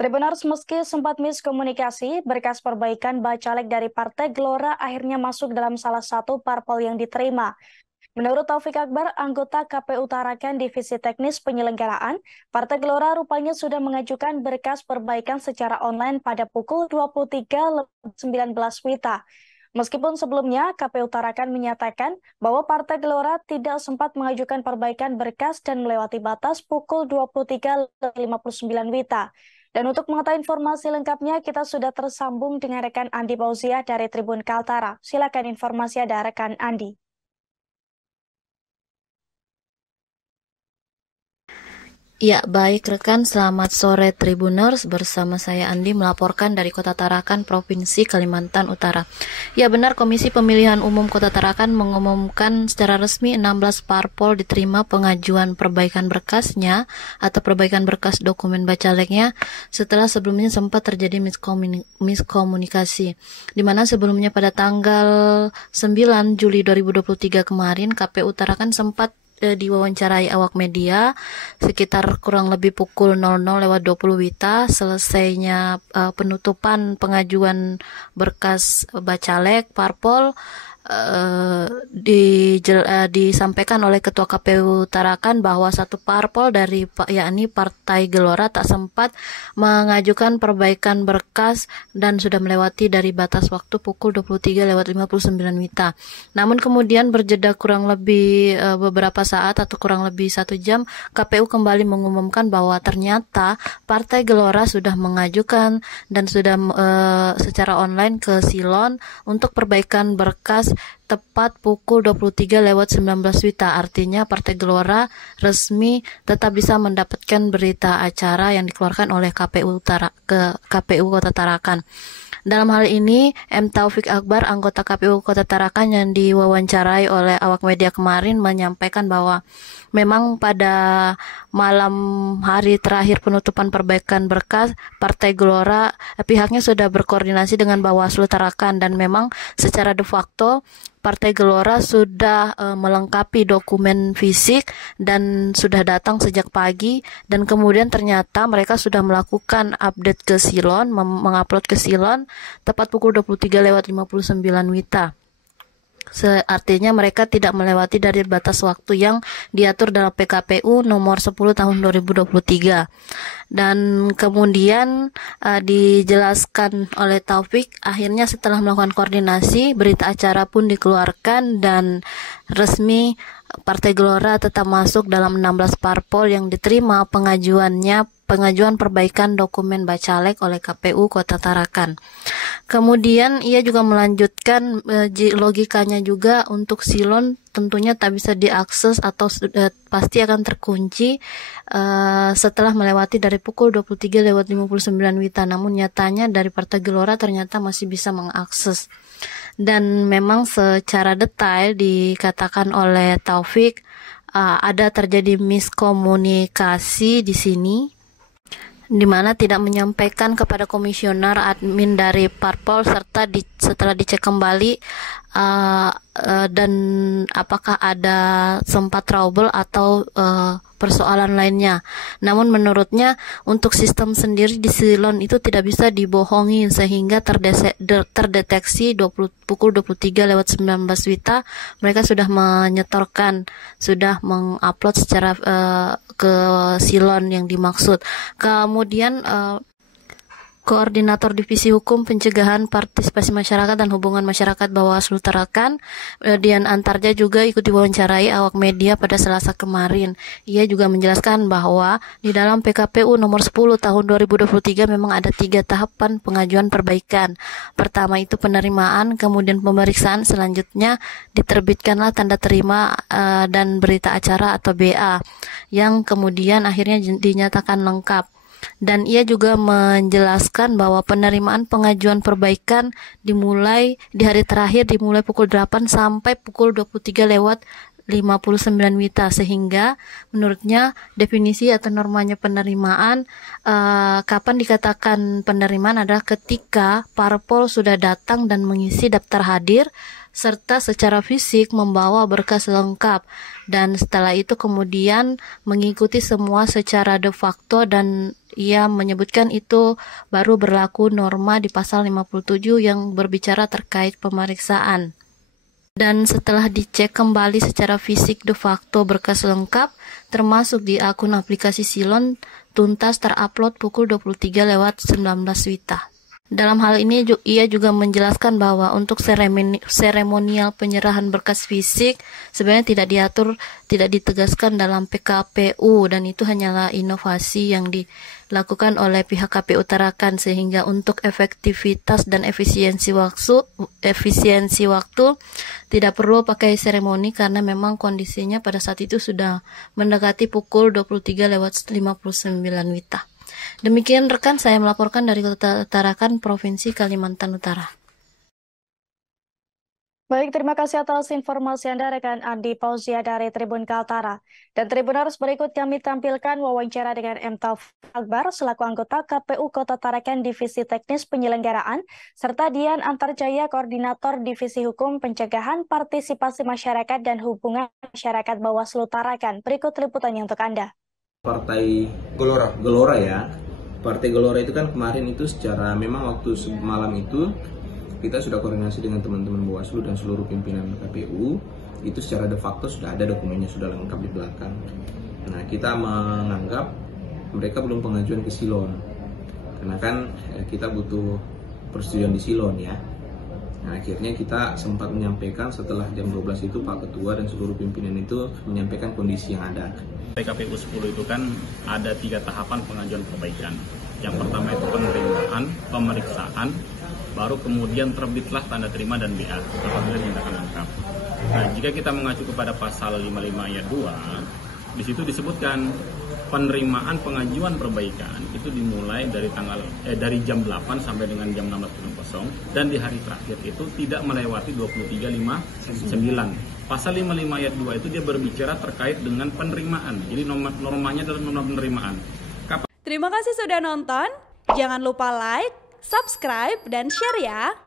Tribuners meski sempat miskomunikasi, berkas perbaikan bacalek dari Partai Gelora akhirnya masuk dalam salah satu parpol yang diterima. Menurut Taufik Akbar, anggota KPU Tarakan Divisi Teknis Penyelenggaraan, Partai Gelora rupanya sudah mengajukan berkas perbaikan secara online pada pukul 23.19 WITA. Meskipun sebelumnya KPU Tarakan menyatakan bahwa Partai Gelora tidak sempat mengajukan perbaikan berkas dan melewati batas pukul 23.59 WITA. Dan untuk mengetahui informasi lengkapnya, kita sudah tersambung dengan rekan Andi Fauziah dari Tribun Kaltara. Silakan informasi ada rekan Andi. Ya, baik rekan, selamat sore Tribuners. Bersama saya Andi melaporkan dari Kota Tarakan, Provinsi Kalimantan Utara. Ya benar, Komisi Pemilihan Umum Kota Tarakan mengumumkan secara resmi 16 parpol diterima pengajuan perbaikan berkasnya atau perbaikan berkas dokumen bacaleknya setelah sebelumnya sempat terjadi miskomunikasi. Di mana sebelumnya pada tanggal 9 Juli 2023 kemarin KPU Tarakan sempat diwawancarai awak media sekitar kurang lebih pukul 00:20 WITA selesainya penutupan pengajuan berkas bacalek parpol. Disampaikan oleh Ketua KPU Tarakan bahwa satu parpol dari yakni Partai Gelora tak sempat mengajukan perbaikan berkas dan sudah melewati dari batas waktu pukul 23:59 WITA. Namun kemudian berjeda kurang lebih beberapa saat atau kurang lebih 1 jam, KPU kembali mengumumkan bahwa ternyata Partai Gelora sudah mengajukan dan sudah secara online ke Silon untuk perbaikan berkas tepat pukul 23:19 WITA. Artinya Partai Gelora resmi tetap bisa mendapatkan berita acara yang dikeluarkan oleh KPU Kota Tarakan. Dalam hal ini, M. Taufik Akbar, anggota KPU Kota Tarakan yang diwawancarai oleh awak media kemarin menyampaikan bahwa memang pada malam hari terakhir penutupan perbaikan berkas, Partai Gelora pihaknya sudah berkoordinasi dengan Bawaslu Tarakan dan memang secara de facto Partai Gelora sudah melengkapi dokumen fisik dan sudah datang sejak pagi, dan kemudian ternyata mereka sudah melakukan update ke Silon, mengupload ke Silon tepat pukul 23:59 WITA. Artinya mereka tidak melewati dari batas waktu yang diatur dalam PKPU nomor 10 tahun 2023. Dan kemudian dijelaskan oleh Taufik, akhirnya setelah melakukan koordinasi, berita acara pun dikeluarkan dan resmi Partai Gelora tetap masuk dalam 16 parpol yang diterima pengajuan perbaikan dokumen bacalek oleh KPU Kota Tarakan. Kemudian ia juga melanjutkan logikanya juga untuk Silon tentunya tak bisa diakses atau pasti akan terkunci setelah melewati dari pukul 23:59 WITA. Namun nyatanya dari Partai Gelora ternyata masih bisa mengakses. Dan memang secara detail dikatakan oleh Taufik ada terjadi miskomunikasi di sini, di mana tidak menyampaikan kepada komisioner admin dari parpol serta setelah dicek kembali dan apakah ada sempat trouble atau persoalan lainnya. Namun menurutnya untuk sistem sendiri di Silon itu tidak bisa dibohongi sehingga terdeteksi pukul 23:19 WITA mereka sudah menyetorkan, sudah mengupload secara ke Silon yang dimaksud. Kemudian Koordinator Divisi Hukum Pencegahan Partisipasi Masyarakat dan Hubungan Masyarakat Bawaslu Tarakan, Dian Antarja juga ikut diwawancarai awak media pada Selasa kemarin. Ia juga menjelaskan bahwa di dalam PKPU nomor 10 tahun 2023 memang ada 3 tahapan pengajuan perbaikan. Pertama itu penerimaan, kemudian pemeriksaan, selanjutnya diterbitkanlah tanda terima dan berita acara atau BA yang kemudian akhirnya dinyatakan lengkap. Dan ia juga menjelaskan bahwa penerimaan pengajuan perbaikan dimulai di hari terakhir dimulai pukul 8 sampai pukul 23:59 WITA, sehingga menurutnya definisi atau normanya penerimaan kapan dikatakan penerimaan adalah ketika parpol sudah datang dan mengisi daftar hadir serta secara fisik membawa berkas lengkap dan setelah itu kemudian mengikuti semua secara de facto, dan ia menyebutkan itu baru berlaku norma di pasal 57 yang berbicara terkait pemeriksaan. Dan setelah dicek kembali secara fisik de facto berkas lengkap, termasuk di akun aplikasi Silon, tuntas terupload pukul 23:19 WITA. Dalam hal ini ia juga menjelaskan bahwa untuk seremonial penyerahan berkas fisik sebenarnya tidak ditegaskan dalam PKPU, dan itu hanyalah inovasi yang dilakukan oleh pihak KPU Tarakan, sehingga untuk efektivitas dan efisiensi waktu tidak perlu pakai seremoni karena memang kondisinya pada saat itu sudah mendekati pukul 23:59 WITA. Demikian rekan, saya melaporkan dari Kota Tarakan, Provinsi Kalimantan Utara. Baik, terima kasih atas informasi Anda rekan Andi Pauzia dari Tribun Kaltara. Dan Tribuners, berikut kami tampilkan wawancara dengan M. Taufik Akbar selaku anggota KPU Kota Tarakan Divisi Teknis Penyelenggaraan, serta Dian Antarjaya Koordinator Divisi Hukum Pencegahan Partisipasi Masyarakat dan Hubungan Masyarakat Bawaslu Tarakan. Berikut liputannya untuk Anda. Partai Gelora ya. Partai Gelora itu kan kemarin itu secara memang waktu malam itu kita sudah koordinasi dengan teman-teman Bawaslu dan seluruh pimpinan KPU. Itu secara de facto sudah ada dokumennya, sudah lengkap di belakang. Nah, kita menganggap mereka belum pengajuan ke Silon. Karena kan kita butuh persetujuan di Silon ya. Nah, akhirnya kita sempat menyampaikan setelah jam 12 itu Pak Ketua dan seluruh pimpinan itu menyampaikan kondisi yang ada. PKPU 10 itu kan ada 3 tahapan pengajuan perbaikan. Yang pertama itu penerimaan, pemeriksaan, baru kemudian terbitlah tanda terima dan BA apabila dinyatakan lengkap. Nah, jika kita mengacu kepada pasal 55 ayat 2, di situ disebutkan penerimaan pengajuan perbaikan itu dimulai dari jam 8 sampai dengan jam 16.00 dan di hari terakhir itu tidak melewati 23.59. Pasal 55 ayat 2 itu dia berbicara terkait dengan penerimaan. Jadi normanya adalah norma penerimaan. Terima kasih sudah nonton. Jangan lupa like, subscribe, dan share ya.